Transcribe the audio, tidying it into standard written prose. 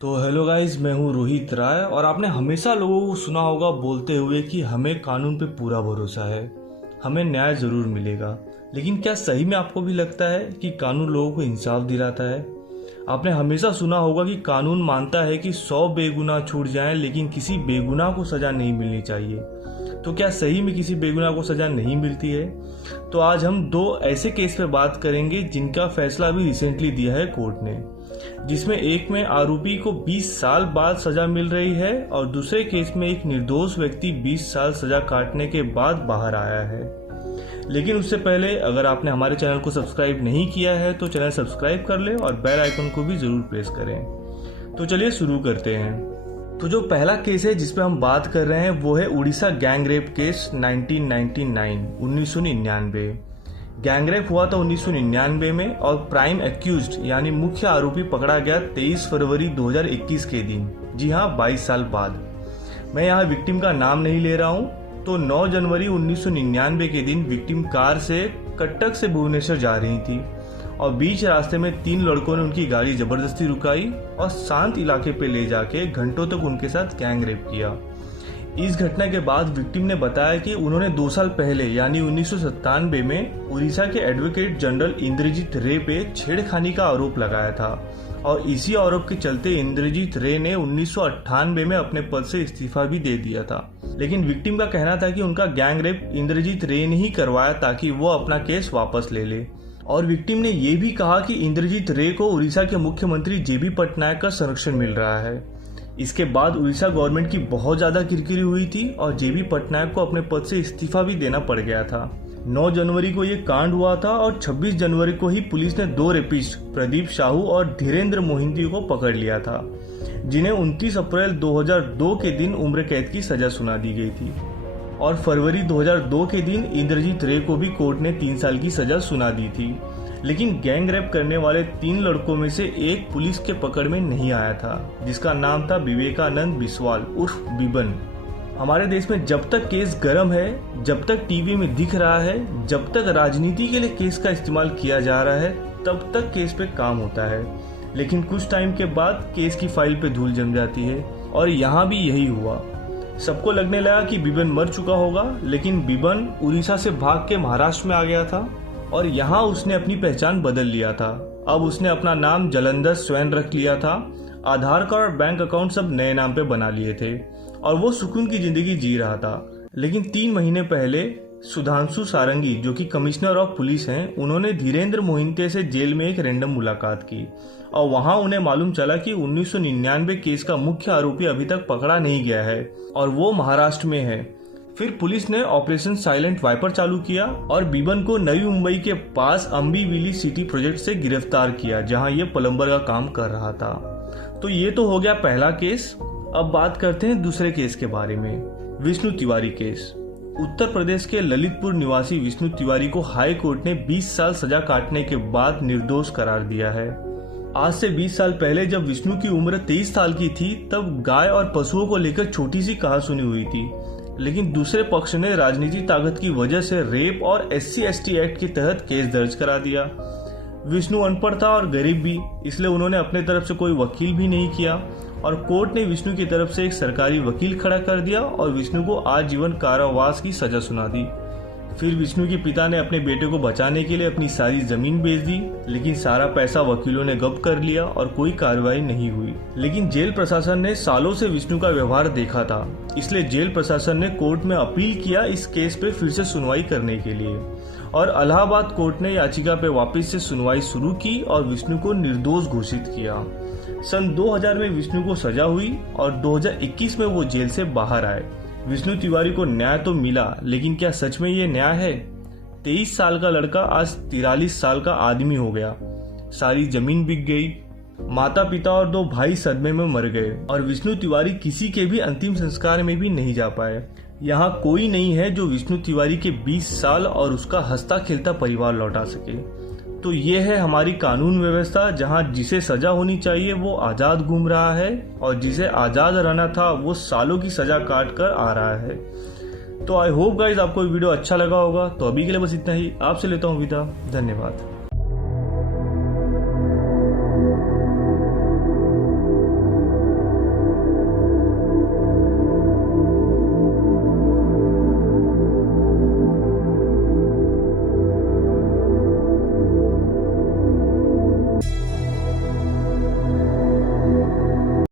तो hello guys, मैं हूँ रोहित राय। और आपने हमेशा लोगों को सुना होगा बोलते हुए कि हमें कानून पे पूरा भरोसा है, हमें न्याय ज़रूर मिलेगा। लेकिन क्या सही में आपको भी लगता है कि कानून लोगों को इंसाफ दिलाता है? आपने हमेशा सुना होगा कि कानून मानता है कि 100 बेगुनाह छूट जाएं, लेकिन किसी बेगुनाह को सज़ा नहीं मिलनी चाहिए। तो क्या सही में किसी बेगुनाह को सज़ा नहीं मिलती है? तो आज हम दो ऐसे केस पे बात करेंगे जिनका फैसला अभी रिसेंटली दिया है कोर्ट ने, जिसमें एक में आरोपी को 20 साल बाद सजा मिल रही है और दूसरे केस में एक निर्दोष व्यक्ति 20 साल सजा काटने के बाद बाहर आया है। लेकिन उससे पहले अगर आपने हमारे चैनल को सब्सक्राइब नहीं किया है तो चैनल सब्सक्राइब कर ले और बेल आइकन को भी जरूर प्रेस करें। तो चलिए शुरू करते हैं। तो जो पहला केस है जिस पे हम बात कर रहे हैं वो है Orissa gang rape case 1999। Gang rape हुआ था 1999 में और प्राइम एक्यूज्ड यानी मुख्य आरोपी पकड़ा गया 23 फरवरी 2021 के दिन। जी हाँ, 22 साल बाद। मैं यहाँ विक्टिम का नाम नहीं ले रहा हूँ। तो 9 जनवरी 1999 के दिन विक्टिम कार से कटक से भुवनेश्वर जा रही थी और बीच रास्ते में 3 लड़कों ने उनकी गाड़ी जबरदस्ती रुकाई और शांत इलाके पे ले जाके घंटों तक उनके साथ गैंग रेप किया। इस घटना के बाद विक्टिम ने बताया कि उन्होंने 2 साल पहले यानी 1997 में उड़ीसा के एडवोकेट जनरल इंद्रजीत रे पे छेड़खानी का आरोप लगाया था और इसी आरोप के चलते इंद्रजीत रे ने 1998 में अपने पद से इस्तीफा भी दे दिया था। लेकिन विक्टिम का कहना था कि उनका गैंग रेप इंद्रजीत रे ने ही करवाया ताकि वो अपना केस वापस ले ले। और विक्टिम ने ये भी कहा कि इंद्रजीत रे को उड़ीसा के मुख्यमंत्री जेबी पटनायक का संरक्षण मिल रहा है। इसके बाद उड़ीसा गवर्नमेंट की बहुत ज्यादा किरकिरी हुई थी और जेबी पटनायक को अपने पद से इस्तीफा भी देना पड़ गया था। 9 जनवरी को ये कांड हुआ था और 26 जनवरी को ही पुलिस ने 2 रेपिस्ट प्रदीप साहू और धीरेन्द्र मोहिंती को पकड़ लिया था, जिन्हें 29 अप्रैल 2002 के दिन उम्र कैद की सजा सुना दी गई थी। और फरवरी 2002 के दिन इंद्रजीत रे को भी कोर्ट ने 3 साल की सजा सुना दी थी। लेकिन गैंग रेप करने वाले 3 लड़कों में से एक पुलिस के पकड़ में नहीं आया था, जिसका नाम था विवेकानंद बिस्वाल उर्फ बिबन। हमारे देश में जब तक केस गर्म है, जब तक टीवी में दिख रहा है, जब तक राजनीति के लिए केस का इस्तेमाल किया जा रहा है, तब तक केस पे काम होता है। लेकिन कुछ टाइम के बाद केस की फाइल पे धूल जम जाती है और यहाँ भी यही हुआ। सबको लगने लगा कि बिबन मर चुका होगा, लेकिन बिबन उड़ीसा से भाग के महाराष्ट्र में आ गया था और यहाँ उसने अपनी पहचान बदल लिया था। अब उसने अपना नाम जलंधर स्वयं रख लिया था। आधार कार्ड और बैंक अकाउंट सब नए नाम पे बना लिए थे और वो सुकून की जिंदगी जी रहा था। लेकिन 3 महीने पहले सुधांशु सारंगी, जो कि कमिश्नर ऑफ पुलिस हैं, उन्होंने धीरेन्द्र मोहिंते से जेल में एक रैंडम मुलाकात की और वहां उन्हें मालूम चला कि 1999 केस का मुख्य आरोपी अभी तक पकड़ा नहीं गया है और वो महाराष्ट्र में है। फिर पुलिस ने ऑपरेशन साइलेंट वाइपर चालू किया और बिबन को नई मुंबई के पास अम्बीविली सिटी प्रोजेक्ट से गिरफ्तार किया, जहां ये प्लम्बर का काम कर रहा था। तो ये तो हो गया पहला केस। अब बात करते हैं दूसरे केस के बारे में, विष्णु तिवारी केस। उत्तर प्रदेश के ललितपुर निवासी विष्णु तिवारी को हाई कोर्ट ने 20 साल सजा काटने के बाद निर्दोष करार दिया है। आज से 20 साल पहले जब विष्णु की उम्र 23 साल की थी, तब गाय और पशुओं को लेकर छोटी सी कहासुनी हुई थी। लेकिन दूसरे पक्ष ने राजनीतिक ताकत की वजह से रेप और SC/ST एक्ट के तहत केस दर्ज करा दिया। विष्णु अनपढ़ था और गरीब भी, इसलिए उन्होंने अपने तरफ से कोई वकील भी नहीं किया और कोर्ट ने विष्णु की तरफ से एक सरकारी वकील खड़ा कर दिया और विष्णु को आजीवन कारावास की सजा सुना दी। फिर विष्णु के पिता ने अपने बेटे को बचाने के लिए अपनी सारी जमीन बेच दी, लेकिन सारा पैसा वकीलों ने गप कर लिया और कोई कार्रवाई नहीं हुई। लेकिन जेल प्रशासन ने सालों से विष्णु का व्यवहार देखा था, इसलिए जेल प्रशासन ने कोर्ट में अपील किया इस केस पे फिर से सुनवाई करने के लिए और इलाहाबाद कोर्ट ने याचिका पे वापस से सुनवाई शुरू की और विष्णु को निर्दोष घोषित किया। सन 2000 में विष्णु को सजा हुई और 2021 में वो जेल से बाहर आए। विष्णु तिवारी को न्याय तो मिला, लेकिन क्या सच में ये न्याय है? 23 साल का लड़का आज 43 साल का आदमी हो गया। सारी जमीन बिक गई, माता पिता और 2 भाई सदमे में मर गए और विष्णु तिवारी किसी के भी अंतिम संस्कार में भी नहीं जा पाए। यहाँ कोई नहीं है जो विष्णु तिवारी के 20 साल और उसका हंसता खेलता परिवार लौटा सके। तो ये है हमारी कानून व्यवस्था, जहाँ जिसे सजा होनी चाहिए वो आजाद घूम रहा है और जिसे आजाद रहना था वो सालों की सजा काट कर आ रहा है। तो आई होप गाइज आपको वीडियो अच्छा लगा होगा। तो अभी के लिए बस इतना ही, आपसे लेता हूँ विदा। धन्यवाद।